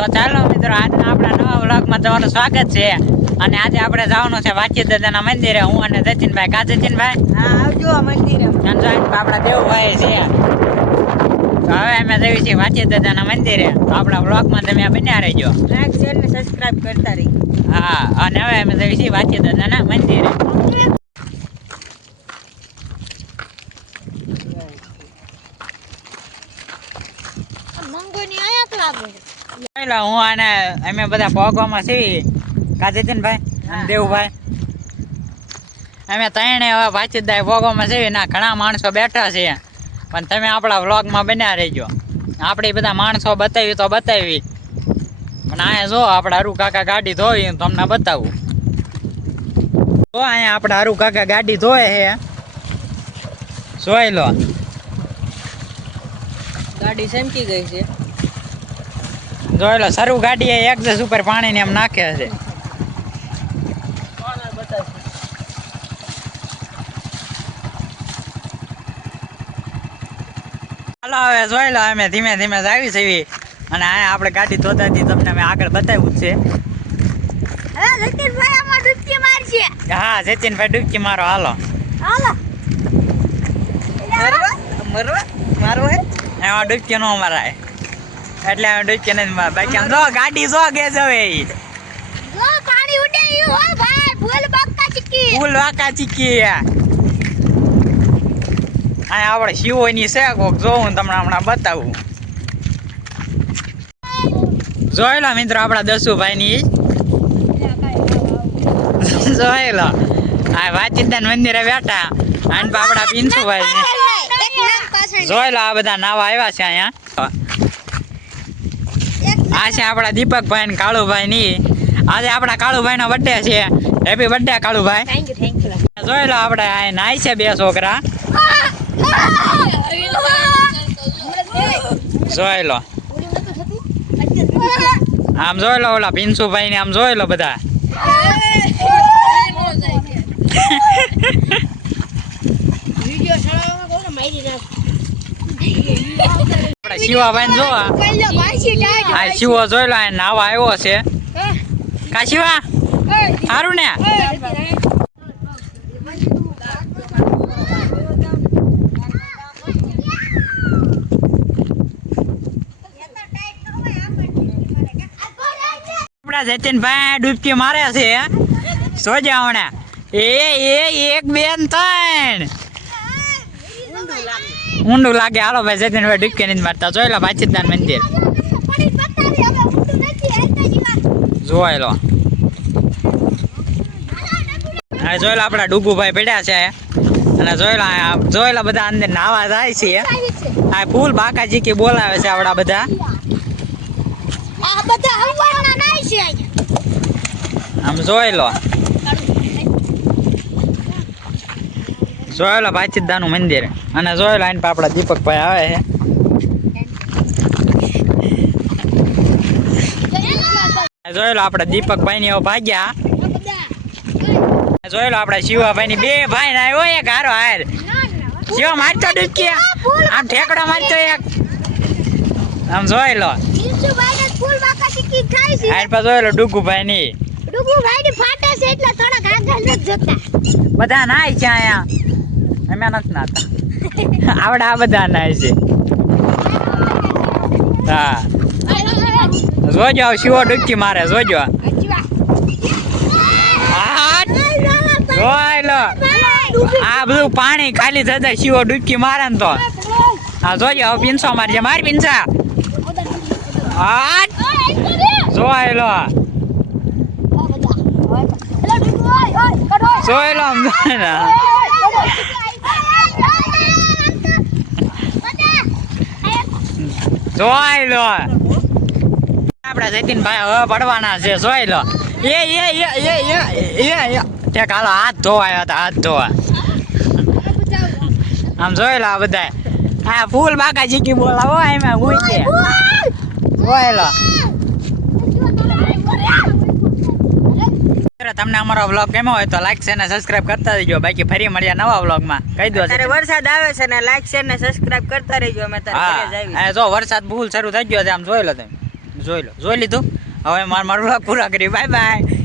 તો ચાલો મિત્રો આજના આપણા નવા વ્લોગમાં તમારું સ્વાગત છે અને આજે આપણે જવાનું છે વાચી દાદાના મંદિરે હું અને સચિનભાઈ કા સચિનભાઈ હા આવજો મંદિરે આપણા દેવભાઈ છે તો હવે અમે જઈએ છીએ વાચી દાદાના મંદિરે તો આપણા વ્લોગમાં તમે બન્યા રહેજો લાઈક શેર ને સબસ્ક્રાઇબ કરતા રહી હા અને હવે અમે જઈએ છીએ વાચી દાદાના મંદિરે હું અને અમે બધા પોગવામાં છીએ કા સચિનભાઈ અને દેવભાઈ અમે ત્રણે હવે વાચીદાય પોગવામાં છીએ ના ઘણા માણસો બેઠા છે પણ તમે આપણા વ્લોગમાં બન્યા રહેજો આપણે બધા માણસો બતાવી તો બતાવી પણ અહીંયા જો આપણા હરુ કાકા ગાડી ધોઈ તમને બતાવું તો અહીંયા આપણા હરુ કાકા ગાડી ધોય છે જોઈ લો ગાડી ચમકી ગઈ છે જોઈ લો સરું ગાડી એક્ઝેસ ઉપર પાણી ને એમ નાખે છે હાલો હવે જોઈ લો અમે ધીમે ધીમે જ આવી છીએ અને આ આપણે ગાડી ધોતાથી તમને મેં આગળ બતાવ્યું જ છે હા સચિનભાઈ ડૂબકી મારો હાલો મારો હે એમાં ડૂબકી નો મરાય એટલે અમે ડૂબકી નથી માર બાકી આમ જો ગાડી જો ગેસ હવે ફૂલ વાકા ચીકી અહીંયા આપણે શિવોની છે કોક જોઉં તમને હમણાં બતાવું જોઈ લો મિત્રો આપણા દસુભાઈની જોઈ લો આ વાચીદાન મંદિરે બેઠા અને આપણા પિન્સુભાઈ જોઈ લો આ બધા નાવા આવ્યા છે અહીંયા આ છે આપણા દીપકભાઈ ને કાળુભાઈ ની આજે આપણા કાળુભાઈ નો બર્થડે છે હેપી બર્થડે કાળુભાઈ જોઈ લો આપણે આ નાય છે બે છોકરા જોઈ લો આમ જોઈ લો ઓલા પિન્સુભાઈ ને આમ જોઈ લો બધા શિવાભાઈ જો આ શિવો જોઈ લો નાવા આવ્યો છે કા શિવા સારું ને આપડા જતીનભાઈ ડૂબકી મારે છે સોજા હમણાં એક બેન ત્રણ ઊંડું લાગે હાલો ભાઈ જતીનભાઈ ડૂબકી નથી મારતા જોઈ લો વાચીદાન મંદિર જોઈ લો જોઈ લો આપડા ડુગુભાઈ પડ્યા છે અને જોઈ લો બધા અંદર નાવા જાય છે આ ફૂલ બાકાજી કે બોલાવે છે આપડા બધા આમ જોઈ લો વાચીદાન નું મંદિર અને જોઈ લો આને આપડા દીપકભાઈ આવે છે જોઈ લો આપડા દીપકભાઈ ની ભાગ્યા જોઈ લો આપડા શિવાભાઈ ની બે ભાઈ ના આવ્યો એક હારો હાર શિવા મારતો ડૂબકી આમ ઠેકડો મારતો એક આમ જોઈ લો જોઈ લો ડુગુભાઈ ની બધા નાય છે અહીંયા અમે નથી નાતા આવડે આ બધા નાય છે હા જોજો શિવો ડૂબકી મારે જોજો જોઈ લો આ બધું પાણી ખાલી થતા શિવો ડૂબકી મારે ને તો હા જોજો હવે પીંછો મારજે માર પીંછા જોઈ લો જોઈ લો જોઈ લો આપડા જતીનભાઈ હવે પડવાના છે જોઈ લો ઠેક હાલો હાથ ધોવાયો હતા હાથ ધોવા આમ જોઈ લો આ બધા હા ફૂલ બાકા જીકી બોલાવો એમાં હું છે જોઈ લો તમને અમારો વ્લોગ ગમ્યો હોય તો લાઈક શેર ને સબસ્ક્રાઇબ કરતા રહેજો બાકી ફરી મળ્યા નવા વ્લોગમાં કહી દો ત્યારે વરસાદ આવે છે ને લાઈક શેર ને સબસ્ક્રાઇબ કરતા રહેજો અમે તારે ઘરે જ આવી જો વરસાદ ફૂલ શરૂ થઈ ગયો છે આમ જોઈ લો તમે જોઈ લીધું હવે મારું પૂરા કરી બાય બાય.